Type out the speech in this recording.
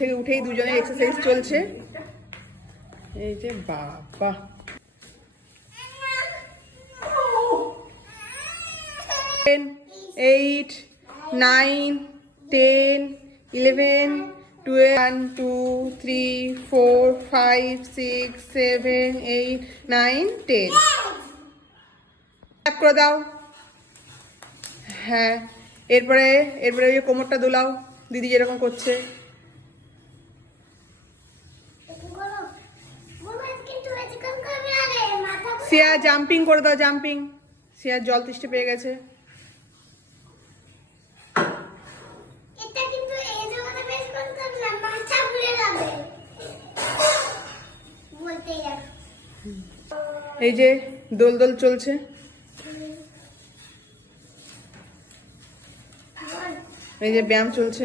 থেকে উঠেই দুজনে এক্সারসাইজ চলছে। এই যে বাবা, 8, 9, 10, 11, 12, 1, 2, 3, 4, 5, 6, 7, 8, 9, 10 করে দাও। হ্যাঁ, এরপরে ওই যে কোমরটা দোলাও, দিদি যেরকম করছে। সিয়া জাম্পিং করে দাও, জাম্পিং। সিয়ার জল তৃষ্ণা পেয়ে গেছে। এই যে দোল দোল চলছে। এই যে ব্যায়াম চলছে।